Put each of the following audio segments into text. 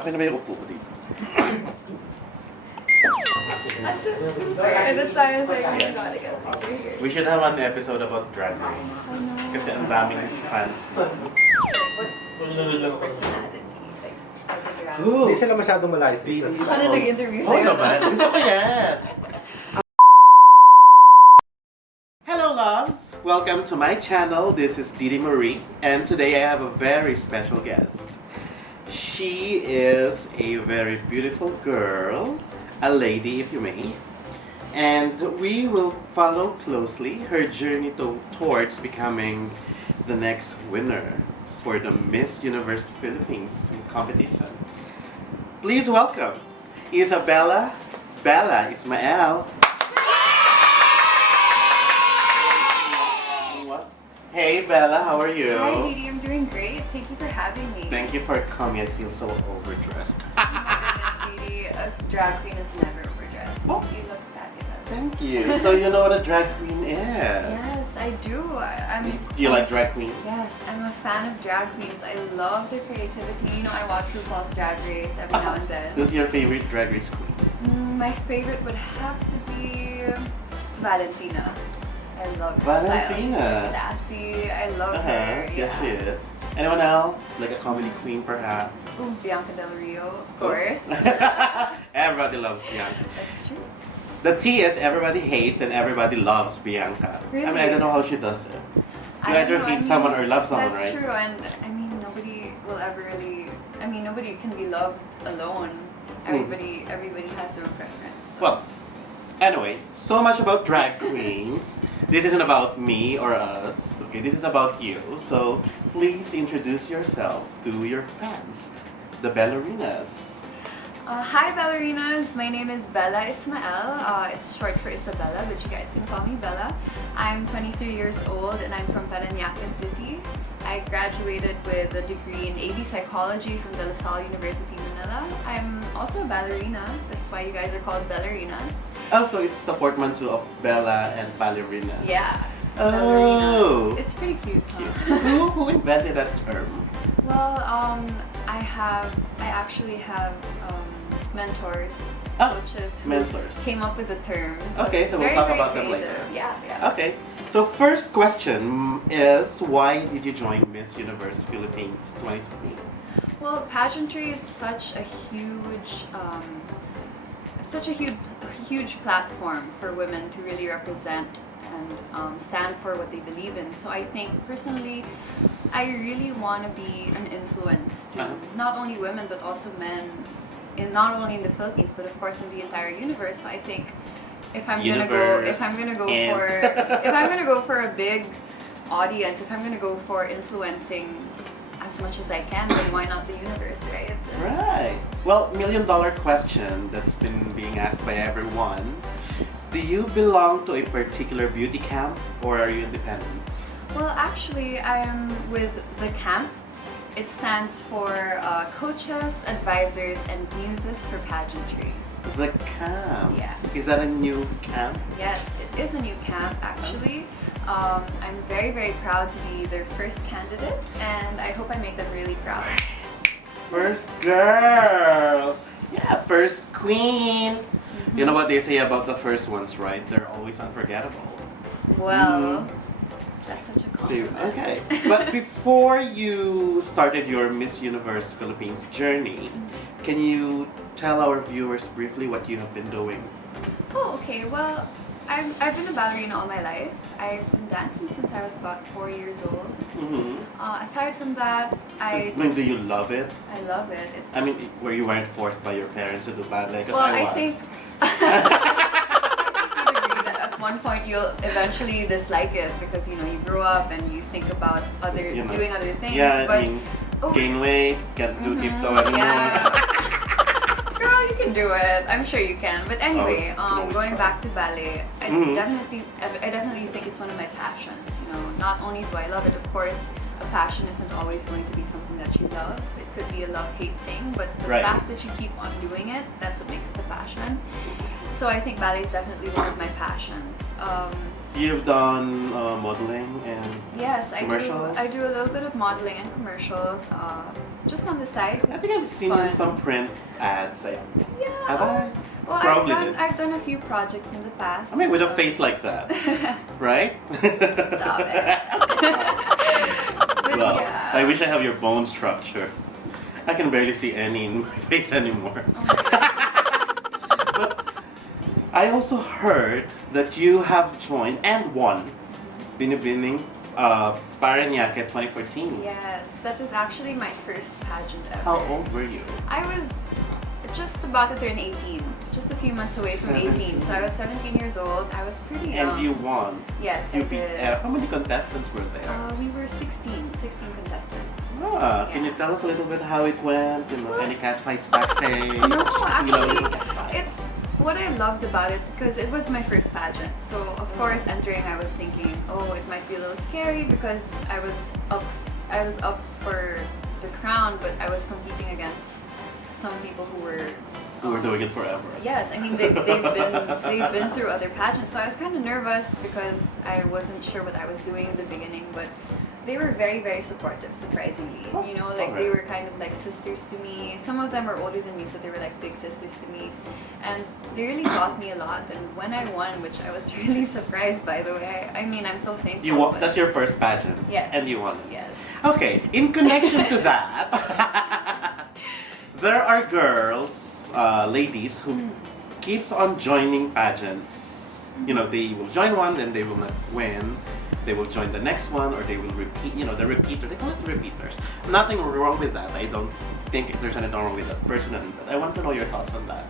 Akin na ba yung upo ko dito? That's why I was like, oh my god, I got a picture here. We should have an episode about Drag Race. Kasi ang daming fans. What's his personality? Like, as a drag? Hindi sila masyadong malayo sa Di- isa't Paano nag-interview Oo sa'yo? naman. Gusto ko yan. Hello loves! Welcome to my channel. This is Didi Marie. And today I have a very special guest. She is a very beautiful girl. A lady, if you may. And we will follow closely her journey towards becoming the next winner for the Miss Universe Philippines competition. Please welcome Ysabella Ysmael. Hey Bella, how are you? Hi Didi, I'm doing great. Thank you for having me. Thank you for coming. I feel so overdressed. Oh my goodness, Didi, a drag queen is never overdressed. Oh. You look fabulous. Thank you. So you know what a drag queen is? Yes, I do. Do you like drag queens? Yes, I'm a fan of drag queens. I love their creativity. You know, I watch RuPaul's Drag Race every now and then. Who's your favorite drag race queen? My favorite would have to be Valentina. I love her Valentina. style. She's so sassy. I love her. Yes, she is. Anyone else? Like a comedy queen, perhaps? Ooh, Bianca Del Rio, of course. Everybody loves Bianca. That's true. The T is everybody hates and everybody loves Bianca. Really? I mean, I don't know how she does it. You I either don't know, hate someone or love someone, that's right? true, and I mean, nobody will ever really. I mean, nobody can be loved alone. Everybody has their own preference. So. Well, anyway, so much about drag queens. This isn't about me or us. Okay, this is about you. So please introduce yourself to your fans, the ballerinas. Hi ballerinas, my name is Bella Ysmael. It's short for Ysabella, but you guys can call me Bella. I'm 23 years old and I'm from Paranaque City. I graduated with a degree in AB Psychology from De La Salle University, Manila. I'm also a ballerina. That's why you guys are called ballerinas. Also, it's a portmanteau of Bella and ballerina. Yeah. Oh. Ballerinas. It's pretty cute. Cute. Huh? Who invented that term? Well, I actually have mentors, coaches who mentors. came up with the term. Okay, so we'll very, talk very about them creative. later. Yeah. Okay, so first question is, why did you join Miss Universe Philippines 2020? Well, pageantry is such a huge platform for women to really represent and stand for what they believe in. So I think personally, I really want to be an influence to not only women but also men, not only in the Philippines but of course in the entire universe. So I think if I'm gonna go for a big audience, if I'm gonna go for influencing as much as I can, then why not the universe, right? Right. Well, $1,000,000 question that's been being asked by everyone. Do you belong to a particular beauty camp or are you independent? Well, actually, I am with the camp. It stands for Coaches, Advisors, and Muses for Pageantry. The camp? Yeah. Is that a new camp? Yes, it is a new camp actually. I'm very, very proud to be their first candidate and I hope I make them really proud. First girl! Yeah, first queen! You know what they say about the first ones, right? They're always unforgettable. Well, that's such a compliment. Okay, but before you started your Miss Universe Philippines journey, can you tell our viewers briefly what you have been doing? Oh, okay. Well, I've been a ballerina all my life. I've been dancing since I was about 4 years old. Aside from that, I mean, do you love it? I love it. I mean, were you weren't forced by your parents to do ballet? Because Well, I was. I think I would agree that at one point you'll eventually dislike it because you know you grew up and you think about doing other things. Yeah, but I mean, gain weight, can't do tiptoe anymore. Yeah. Girl, you can do it. I'm sure you can. But anyway, going back to ballet, I definitely think it's one of my passions. You know, not only do I love it, of course, a passion isn't always going to be something that you love. It could be a love-hate thing, but the fact that you keep on doing it, that's what makes it a passion. So I think ballet is definitely one of my passions. You've done modeling and Yes, commercials? I do a little bit of modeling and commercials, just on the side. I think I've seen you in some print ads. Yeah. Have I? Well, Probably I've done a few projects in the past. I mean, with a face like that, right? Stop it. But Well, yeah. I wish I have your bone structure. I can barely see any in my face anymore. But I also heard that you have joined and won Binibining Paranaque 2014. Yes, that was actually my first pageant ever. How old were you? I was just about to turn 18, just a few months away from 18. So I was 17 years old. I was pretty young. And you won. Yes, You I beat did. how many contestants were there? We were 16 contestants. Can you tell us a little bit how it went? You know, any cat fights backstage? No, You know, actually, cat fights. it's what I loved about it because it was my first pageant. So of course, entering, I was thinking, oh, it might be a little scary because I was up for the crown, but I was competing against some people who were doing it forever. Yes, I mean they've been through other pageants, so I was kind of nervous because I wasn't sure what I was doing in the beginning, but they were very, very supportive, surprisingly. You know, like they were kind of like sisters to me. Some of them are older than me, so they were like big sisters to me. And they really taught me a lot. And when I won, which I was really surprised by the way, I mean, I'm so thankful. You won, that's your first pageant? Yes. And you won? Yes. Okay, in connection to that, there are girls, ladies, who keeps on joining pageants. You know, they will join one, then they will not win. They will join the next one, or they will repeat, you know, the repeater. They call it repeaters. Nothing wrong with that. I don't think there's anything wrong with that personally, but I want to know your thoughts on that.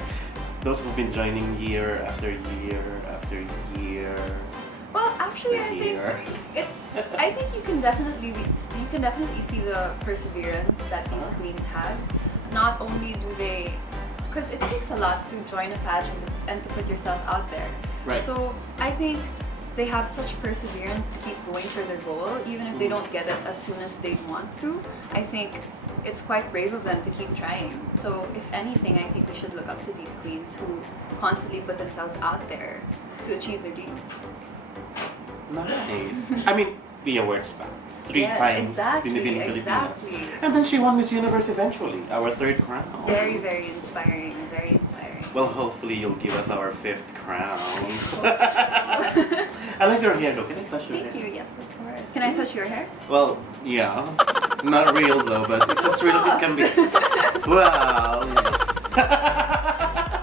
Those who've been joining year after year after year. Well, actually, I think you can definitely see the perseverance that these queens have. Not only do they, because it takes a lot to join a pageant and to put yourself out there. Right. So I think they have such perseverance to keep going for their goal, even if they don't get it as soon as they want to. I think it's quite brave of them to keep trying. So if anything, I think we should look up to these queens who constantly put themselves out there to achieve their dreams. Nice. I mean, Pia works back. 3 times Binibining Pilipinas. Exactly. And then she won Miss Universe eventually, our 3rd crown. Very, very inspiring. Very inspiring. Well, hopefully you'll give us our 5th crown. I like your hair though. Can I touch your hair? Thank you. Yes, of course. Can I touch your hair? Well, yeah. Not real though, but it's as real as it can be. Well, yeah.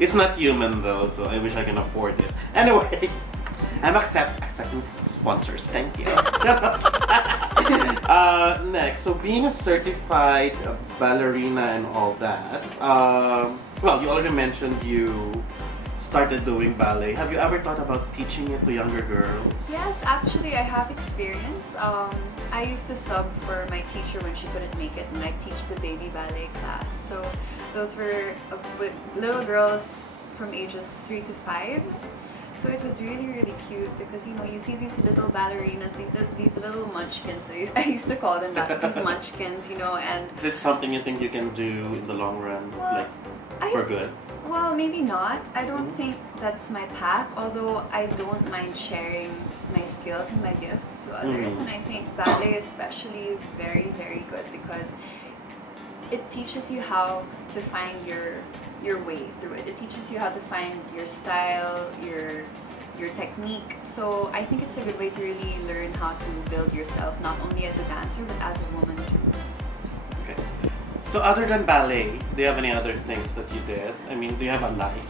It's not human though, so I wish I can afford it. Anyway, I'm accepting sponsors. Thank you. Next, so being a certified ballerina and all that. Well, you already mentioned you started doing ballet. Have you ever thought about teaching it to younger girls? Yes, actually I have experience. I used to sub for my teacher when she couldn't make it, and I teach the baby ballet class. So those were with little girls from ages 3 to 5. So it was really, really cute because, you know, you see these little ballerinas, these little munchkins. I used to call them that, these munchkins, you know, and... Is it something you think you can do in the long run, well, like, for good? Well, maybe not. I don't think that's my path, although I don't mind sharing my skills and my gifts to others. And I think ballet especially is very, very good because it teaches you how to find your way through it. It teaches you how to find your style, your technique. So I think it's a good way to really learn how to build yourself, not only as a dancer, but as a woman too. Okay. So other than ballet, do you have any other things that you did? I mean, do you have a life?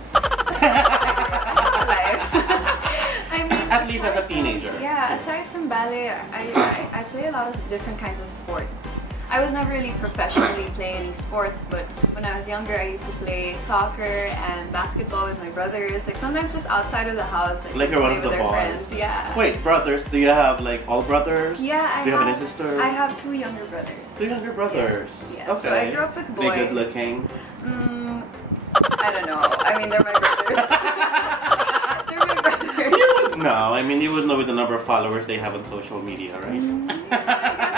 I mean, at least as a teenager. Yeah, aside from ballet, I play a lot of different kinds of sports. I was never really professionally playing any sports, but when I was younger, I used to play soccer and basketball with my brothers. Like sometimes just outside of the house, like you're one of with the our boys. friends. Yeah. Wait, brothers? Do you have like all brothers? Yeah, Do you have any sisters? I have 2 younger brothers. 2 younger brothers. Yes. Okay. So I grew up with boys. They good looking? I don't know. I mean, they're my brothers. They're my brothers. No, I mean you would know with the number of followers they have on social media, right? I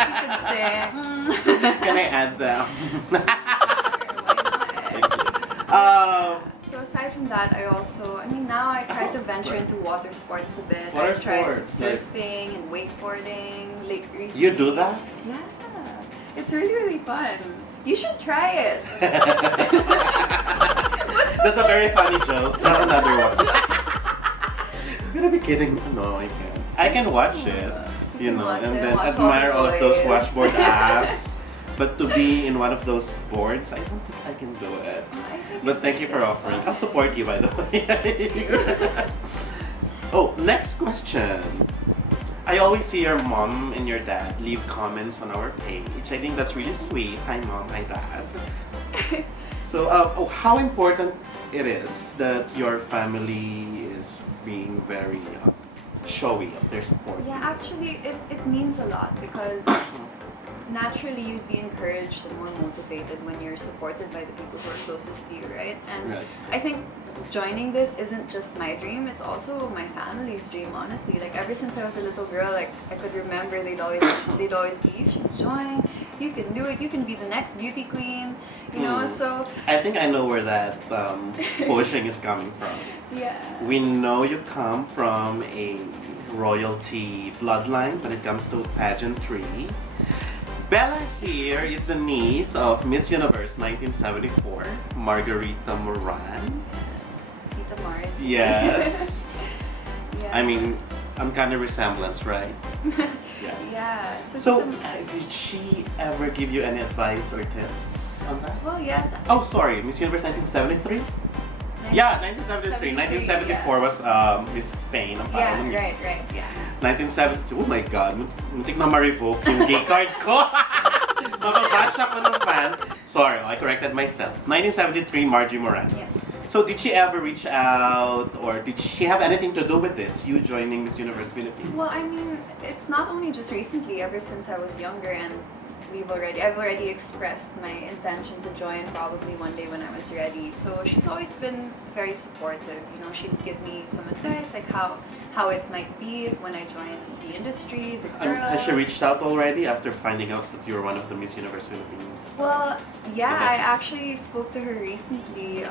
guess you could say. Can I add them? Sure, why not? Thank you. So aside from from that, I mean, now I try to venture into water sports a bit. Water I tried sports, like- surfing and wakeboarding, lake recently. You do that? Yeah, it's really, really fun. You should try it. That's a very funny joke. Not another one. I'm gonna be kidding. No, I can't. I can watch it, you can know, watch and it, then watch admire all all the of those boys. washboard abs. But to be in one of those boards, I don't think I can do it. I think But thank you for offering. I'll support you, by the way. Oh, next question. I always see your mom and your dad leave comments on our page. I think that's really sweet. Hi, mom. Hi, dad. So, how important it is that your family is being very showy of their support. Yeah, actually, it means a lot because naturally you'd be encouraged and more motivated when you're supported by the people who are closest to you, right? And Right. I think joining this isn't just my dream, it's also my family's dream, honestly. Like ever since I was a little girl, like I could remember they'd always be, you should join, you can do it, you can be the next beauty queen, you know, so I think I know where that pushing is coming from. yeah. We know you come from a royalty bloodline when it comes to pageantry. Bella here is the niece of Miss Universe 1974, Margarita Moran. Tita Marge. Yes. Yeah. I mean, uncanny resemblance, right? Yeah. Yeah. So, Tita- did she ever give you any advice or tips on that? well, yes. Oh, sorry, Miss Universe 1973? Yeah, 1973. 1974 was Miss Spain. Ang Yeah, pangalan niya. right, yeah. 1972, oh my God, muntik na ma-revoke yung gay card ko. Mababash ako ng fans. Sorry, I corrected myself. 1973, Margie Moran. Yes. So did she ever reach out or did she have anything to do with this, you joining Miss Universe Philippines? Well, I mean, it's not only just recently, ever since I was younger, and I've already expressed my intention to join probably one day when I was ready. So she's always been very supportive. You know, she'd give me some advice, like how it might be when I join the industry, the girls. Has she reached out already after finding out that you're one of the Miss Universe Philippines? Well, yeah, I contestants? actually spoke to her recently.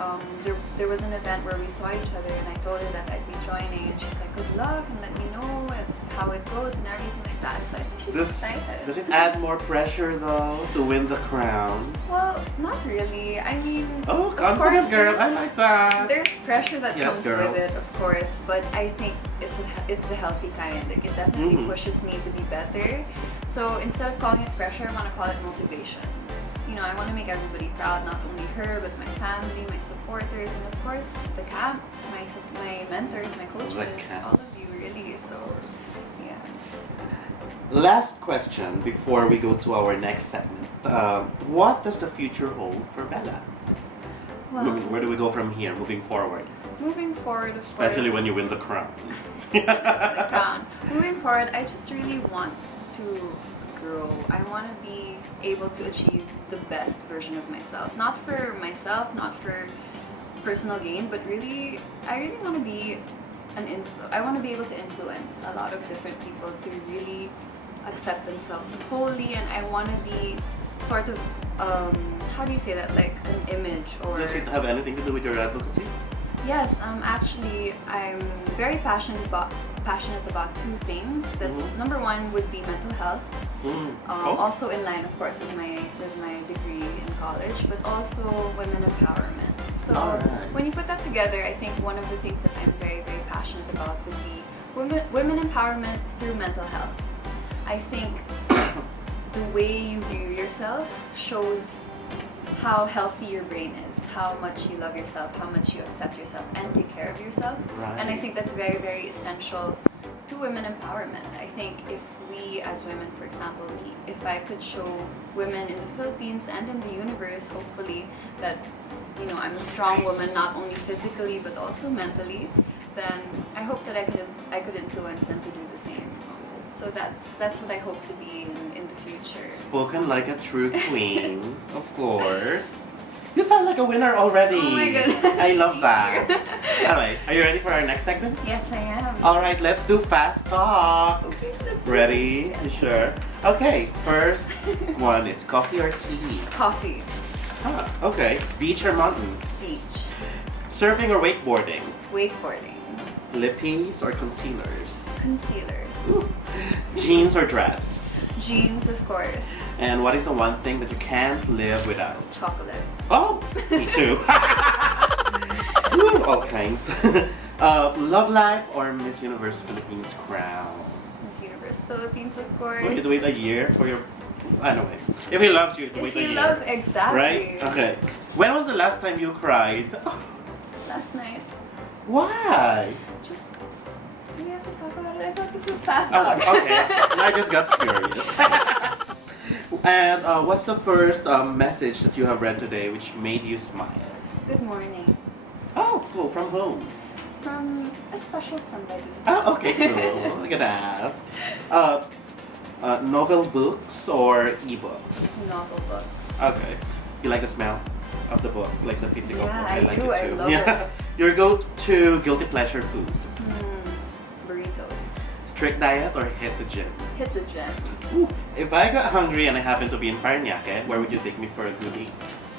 There was an event where we saw each other, and I told her that I'd be joining, and she's like, "Good luck, and let me know how it goes and everything like that." So I think she's excited. Does it add more pressure though to win the crown? Well, not really. I mean, Oh, of confident course, girl, I there's- like that. There's pressure that Yes, comes girl. with it, of course, but I think it's the healthy kind. Like it definitely Mhm. pushes me to be better. So instead of calling it pressure, I want to call it motivation. You know, I want to make everybody proud, not only her, but my family, my supporters, and of course the camp, my mentors, my coaches, camp. all of you really. So yeah. Last question before we go to our next segment. What does the future hold for Bella? Well, Where do we go from here, moving forward? moving forward, of Especially course, when you win the crown. the crown. Moving forward, I just really want to grow. I want to be able to achieve the best version of myself. Not for myself, not for personal gain, but really, I really want to be I want to be able to influence a lot of different people to really accept themselves wholly, and I want to be sort of, how do you say that, like an image or... Does it have anything to do with your advocacy? Yes, actually, I'm very passionate about two things. That's number one would be mental health. Also in line, of course, with my degree in college, but also women empowerment. So Alright. when you put that together, I think one of the things that I'm very, very passionate about would be women empowerment through mental health. I think the way you view yourself shows how healthy your brain is, how much you love yourself, how much you accept yourself and take care of yourself. Right. And I think that's very, very essential to women empowerment. I think if we as women, for example, if I could show women in the Philippines and in the universe, hopefully, that you know, I'm a strong woman, not only physically but also mentally, then I hope that I could influence them to do the same. So that's what I hope to be in the future. Spoken like a true queen, of course. You sound like a winner already. Oh my goodness. I love Thank that. you. Alright, are you ready for our next segment? Yes, I am. Alright, let's do fast talk. Okay, let's do Ready? it. You sure? Okay, first one is coffee or tea? Coffee. Okay. Beach or mountains? Beach. Surfing or wakeboarding? Wakeboarding. Lippies or concealers? Concealer. Ooh. Jeans or dress? Jeans, of course. And what is the one thing that you can't live without? Chocolate. Oh, me too. Ooh, all kinds. Love Life or Miss Universe Philippines crown? Miss Universe Philippines, of course. We could wait a year for your... Anyway, if he loves you, If wait a he year. loves, exactly. Right? Okay. When was the last time you cried? Last night. Why? Just... Do we have to talk about it? I thought this was fast Oh, talk. okay. I just got curious. And what's the first message that you have read today which made you smile? Good morning. Oh, cool. From whom? From a special somebody. Oh, okay, cool. I'm gonna ask. Novel books or ebooks? Novel books. Okay. You like the smell of the book, like the physical Yeah, book? I like do. it I too. love Yeah. Your go-to guilty pleasure food? Burritos. Strict diet or hit the gym? Hit the gym. Ooh, if I got hungry and I happen to be in Paranaque, where would you take me for a good eat?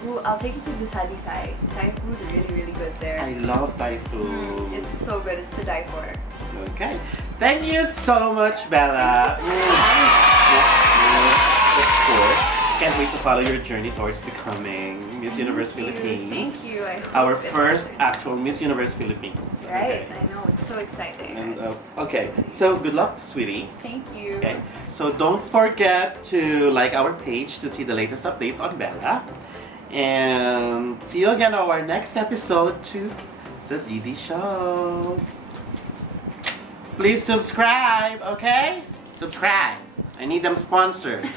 Ooh, I'll take you to Busadi Thai. Thai food really, really good there. I love Thai food. It's so good. It's to die for. Okay. Thank you so much, Bella. Of course. Can't wait to follow your journey towards becoming Miss Universe Philippines. Thank you. I hope Our it's first worth it. actual Miss Universe Philippines. Right. Okay. I know. It's so exciting. And It's okay, crazy. so good luck, sweetie. Thank you. Okay, so don't forget to like our page to see the latest updates on Bella. And see you again on our next episode to The Didi Show. Please subscribe, okay? Subscribe. I need them sponsors.